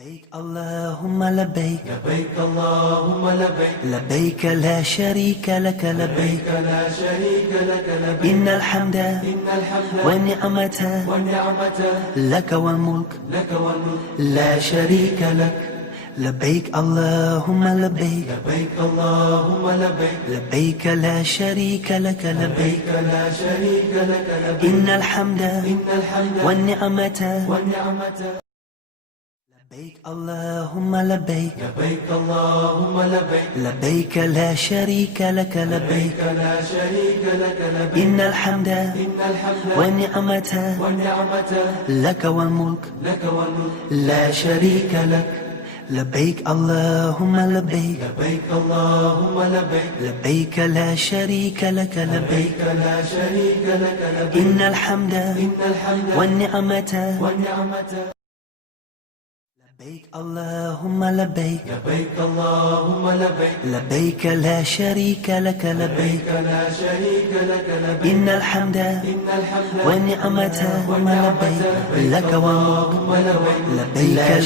لبيك اللهم لبيك لبيك اللهم لبيك لبيك لا شريك لك لبيك لا شريك لك لبيك إن الحمد الحمد والنعمة والنعمة لك والملك لك والملك لا شريك لك لبيك اللهم لبيك لبيك اللهم لبيك لبيك لا شريك لك لبيك لا شريك لك لبيك إن الحمد الحمد والنعمة والنعمة لبيك اللهم لبيك لبيك اللهم لبيك لبيك لا شريك لك لبيك لا شريك لك لبيك إن الحمد الحمد والنعمة والنعمة لك والملك لك والملك لا شريك لك لبيك اللهم لبيك لبيك اللهم لبيك لبيك لا شريك لك لبيك لا شريك لك لبيك إن الحمد الحمد والنعمة والنعمة لبيك اللهم لبيك لبيك اللهم لبيك لبيك لا شريك لك لبيك لا شريك لك لبيك إن الحمد الحمد والنعمة لبيك لك والملك لبيك لبيك لا